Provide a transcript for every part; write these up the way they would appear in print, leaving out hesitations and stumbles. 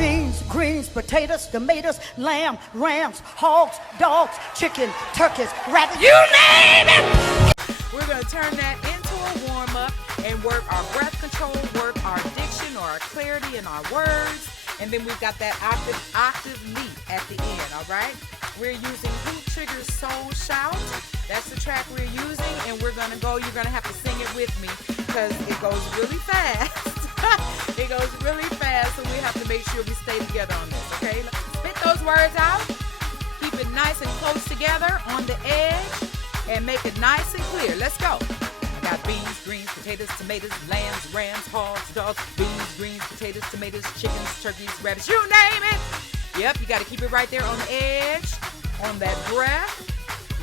beans, greens, potatoes, tomatoes, lamb, rams, hogs, dogs, chicken, turkeys, rabbits, you name it! We're going to turn that into a warm-up and work our breath control, work our diction or our clarity in our words. And then we've got that octave leap at the end, all right? We're using Hoop Trigger's Soul Shout. That's the track we're using, and we're going to go. You're going to have to sing it with me because it goes really fast. It goes really fast, so we have to make sure we stay together on this, okay? Spit those words out. Keep it nice and close together on the edge, and make it nice and clear. Let's go. I got beans, greens, potatoes, tomatoes, lambs, rams, hogs, dogs, beans, greens, potatoes, tomatoes, chickens, turkeys, rabbits, you name it. Yep, you got to keep it right there on the edge, on that breath.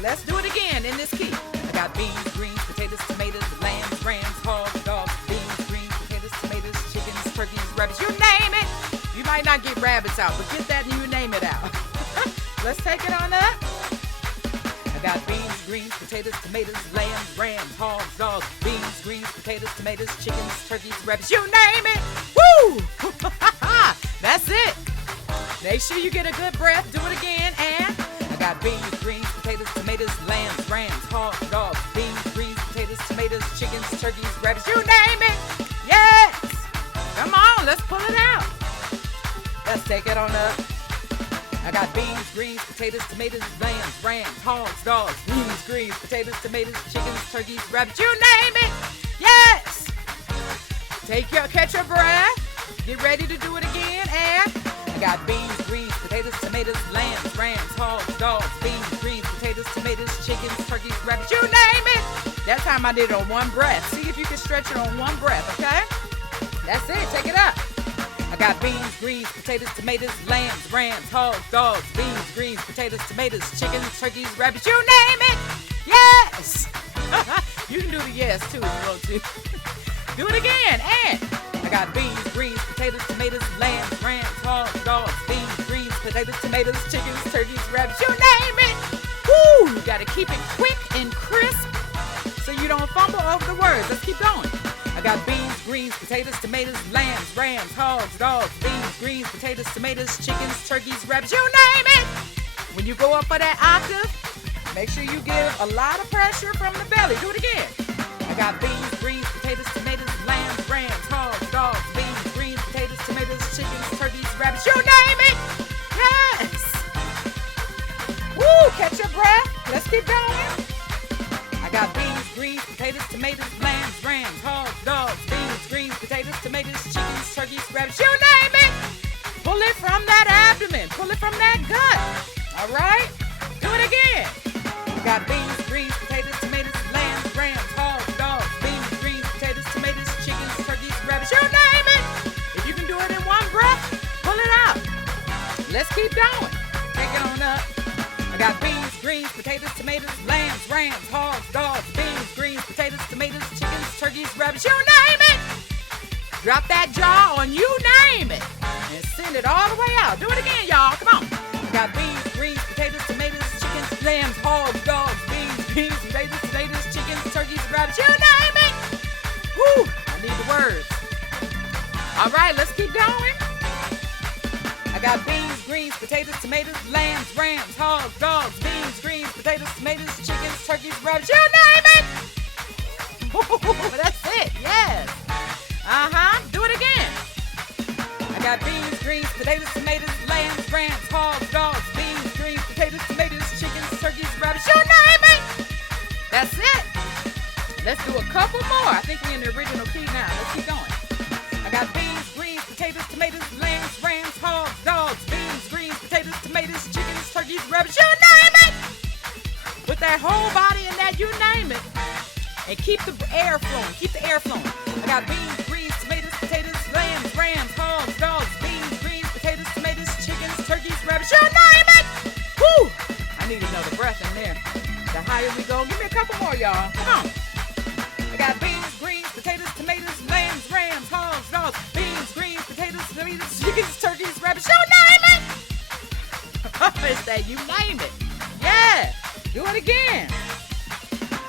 Let's do it again in this key. I got beans, greens, potatoes, tomatoes, lambs, rams, hogs, dogs, beans, greens, potatoes, tomatoes, chickens, turkeys, rabbits, you name it. You might not get rabbits out, but get that and you name it out. Let's take it on up. I got beans, greens, potatoes, tomatoes, lambs, rams, hogs, dogs, beans, greens, potatoes, tomatoes, chickens, turkeys, rabbits, you name it. Woo! That's it. Make sure you get a good breath. Do it again. And I got beans, greens, potatoes, tomatoes, lambs, rams, hogs, dogs, beans, greens, potatoes, tomatoes, chickens, turkeys, rabbits, you name it. Yes. Come on, let's pull it out. Let's take it on up. I got beans, greens, potatoes, tomatoes, lambs, rams, hogs, dogs, beans, greens, potatoes, tomatoes, chickens, turkeys, rabbits, you name it. Yes. Catch your breath. Get ready to do it again. And I got beans, greens, potatoes, tomatoes, lambs, rams, hogs, dogs, beans, greens, potatoes, tomatoes, chickens, turkeys, rabbits, you name it. That time I did it on one breath. See if you can stretch it on one breath, okay? That's it. Take it up. I got beans, greens, potatoes, tomatoes, lambs, rams, hogs, dogs, beans, greens, potatoes, tomatoes, chickens, turkeys, rabbits, you name it. Yes. You can do the yes too if you want to. Do it again. And I got beans, greens, potatoes, tomatoes, lambs, rams, hogs, dogs, beans, greens, potatoes, tomatoes, chickens, turkeys, rabbits, you name it. Woo! You got to keep it quick and crisp so you don't fumble over the words. Let's keep going. I got beans, greens, potatoes, tomatoes, lambs, rams, hogs, dogs, beans, greens, potatoes, tomatoes, chickens, turkeys, rabbits, you name it. When you go up for that octave, make sure you give a lot of pressure from the belly. Do it again. I got beans, greens, potatoes, tomatoes, lambs, rams, hogs, dogs, beans, greens, potatoes, tomatoes, chickens, turkeys, rabbits, you name it. Yes. Woo, catch your breath. Let's keep going. I got beans, greens, potatoes, tomatoes, lambs, rams, hogs, dogs, beans, greens, potatoes, tomatoes, chickens, turkeys, rabbits, you name it. Pull it from that abdomen. Pull it from that gut. All right? Do it again. I got beans, greens, potatoes, tomatoes, lambs, rams, hogs, dogs, beans, greens, potatoes, tomatoes, chickens, turkeys, rabbits, you name it. If you can do it in one breath, pull it out. Let's keep going. Take it on up. I got beans, greens, potatoes, tomatoes, lambs, rams, hogs, dogs, beans, greens, potatoes, tomatoes, chickens, turkeys, rabbits, you name it. Drop that jaw on you name it and send it all the way out. Do it again, y'all. Come on. I got beans, greens, potatoes, tomatoes, chickens, lambs, hogs, dogs, beans, greens, potatoes, chickens, turkeys, rabbits, you name it. Woo! I need the words. All right, let's keep going. I got beans, greens, potatoes, tomatoes, lambs, rams, hogs, dogs, beans, greens, potatoes, tomatoes, chickens, turkeys, rabbits, you name it. That's it. Yes. Do it again. I got beans, greens, potatoes, tomatoes, lambs, rams, hogs, dogs, beans, greens, potatoes, tomatoes, chickens, turkeys, rabbits, you name it. That's it. Let's do a couple more. I think we're in the original key now. Let's keep going. I got beans, greens, potatoes, tomatoes, lambs, rams, hogs, dogs, beans, greens, potatoes, tomatoes, chickens, turkeys, rabbits, you name it. Put that whole body in that you name it. And keep the air flowing. Keep the air flowing. I got beans, greens, tomatoes, potatoes, lambs, rams, hogs, dogs, beans, greens, potatoes, tomatoes, chickens, turkeys, rabbits, you name it. Woo! I need another breath in there. The higher we go, give me a couple more, y'all. Come on. I got beans, greens, potatoes, tomatoes, lambs, rams, hogs, dogs, beans, greens, potatoes, tomatoes, chickens, turkeys, rabbits, you name it. It's that you name it. Yeah. Do it again.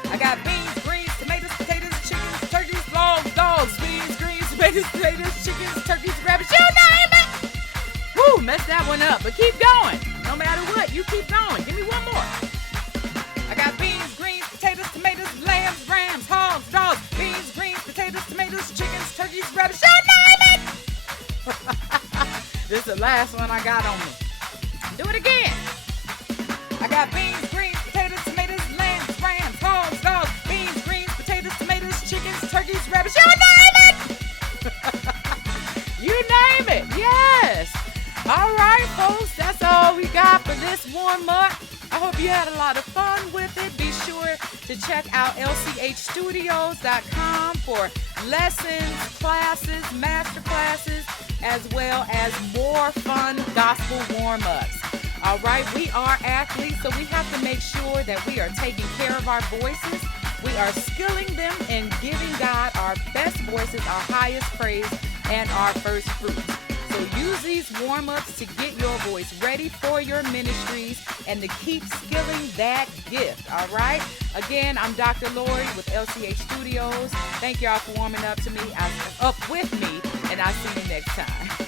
I got beans, greens, tomatoes, potatoes, chickens, turkeys, dogs, beans, greens, potatoes, chickens, turkeys, rabbits, you name it. Woo, messed that one up, but keep going. No matter what, you keep going. Give me one more. I got beans, greens, potatoes, tomatoes, lambs, rams, hogs, dogs. Beans, greens, potatoes, tomatoes, chickens, turkeys, rabbits. You name it! This is the last one I got on me. Do it again. I got beans, greens, potatoes, tomatoes, lambs, rams, hogs, dogs. Beans, greens, potatoes, tomatoes, chickens, turkeys, rabbits. You name it! You name it. Yes. All right, folks. That's all we got for this warm-up. I hope you had a lot of fun with it. Be sure to check out lchstudios.com for lessons, classes, master classes, as well as more fun gospel warm-ups. All right, we are athletes, so we have to make sure that we are taking care of our voices. We are skilling them and giving God our best voices, our highest praise, and our first fruits. So use these warm-ups to get your voice ready for your ministries and to keep skilling that gift, all right? Again, I'm Dr. Lori with LCH Studios. Thank y'all for warming up with me, and I'll see you next time.